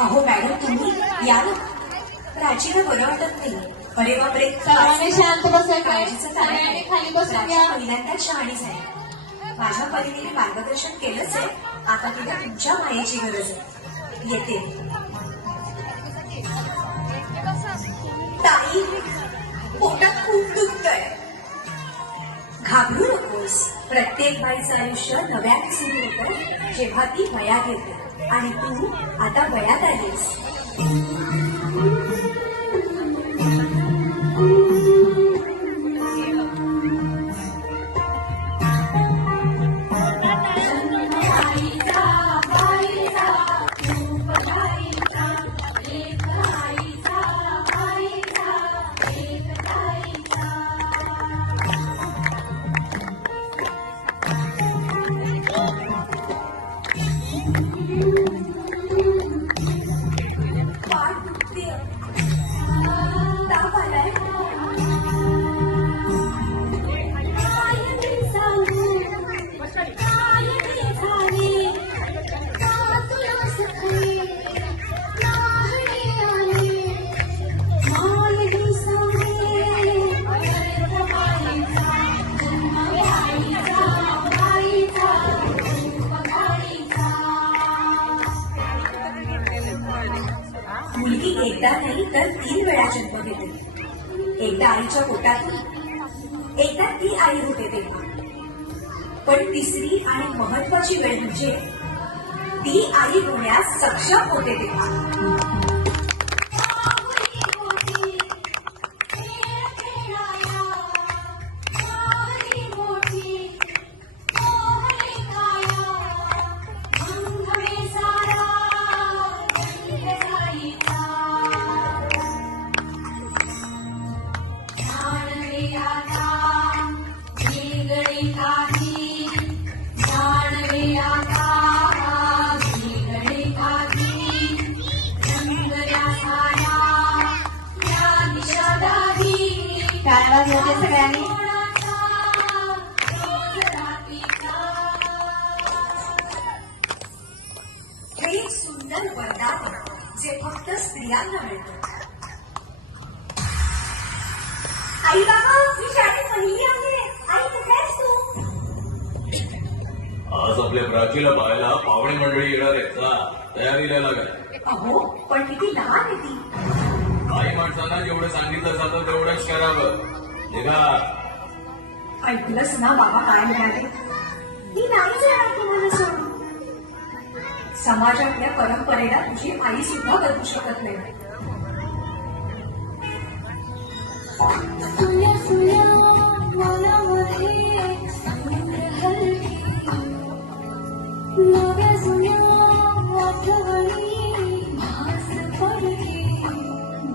अहो मॅडम तुम्ही या ना. प्राचीला बरं वाटत नाही. अरे बापरे, सर्वांनी शांत बसायचं. काळजीचं कारण सगळ्यांनी आहे. खाली बसून प्राची घ्या. पहिल्यांदाच शहाणी झाली. माझ्या परीने मार्गदर्शन केलंच आहे. आता तिला तुमच्या मायेची गरज आहे. येते. ताई, पोटात खूप दुखतंय. घाबरू नकोस. प्रत्येक बाईचं आयुष्य नव्याने सुरू होतं जेव्हा ती वयात येते आणि तू आता वयात आलीस. पाठ दुखतेय. ताप आलाय. मुलगी एकदा नाही तर 3 वेळा जन्म घेते. एकदा आईच्या पोटातून, एकदा ती आई होते तेव्हा. पण तिसरी आणि महत्वाची वेळ म्हणजे ती आई होण्यास सक्षम होते तेव्हा. टाळ्या वाजवायच्या सगळ्यांनी. हे एक सुंदर वरदान आहे जे फक्त स्त्रियांना मिळतं. आई बाबा, मी शाळेत पहिली आहे. आई कुठे आहेस तू? आज आपल्या प्राचीला पाहायला पाहुणे मंडळी येणार आहेत का? तयारीला लागा. अहो पण किती लहान आहे ती. काही माणसांना जेवढं सांगितलं जातं तेवढंच करावं. निघा. ऐकलंस ना बाबा काय म्हणाले? मी नाही जाणार तुम्हाला सोडून. समाजातल्या परंपरेला तुझी आई सुद्धा बदलू शकत नाही. फुल्या फुल्या मनामध्ये संग्रह नव्या जुन्या आठवणी भास पडते.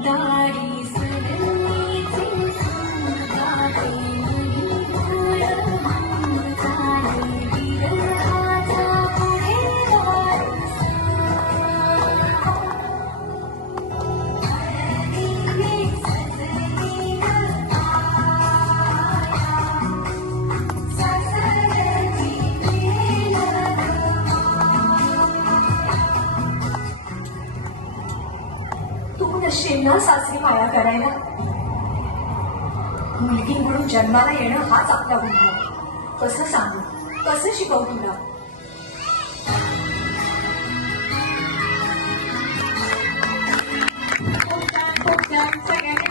दारी सडलीचे गाते मनी फुलं झाले विरहाचा पुढे वारसा. तू नशील ना सासरी माया करायला. मुलगी म्हणून जन्माला येणं हाच आपला गुन्हा. कसं सांगू, कसं शिकवू तुला? खूप छान, खूप छान. सगळ्यांनी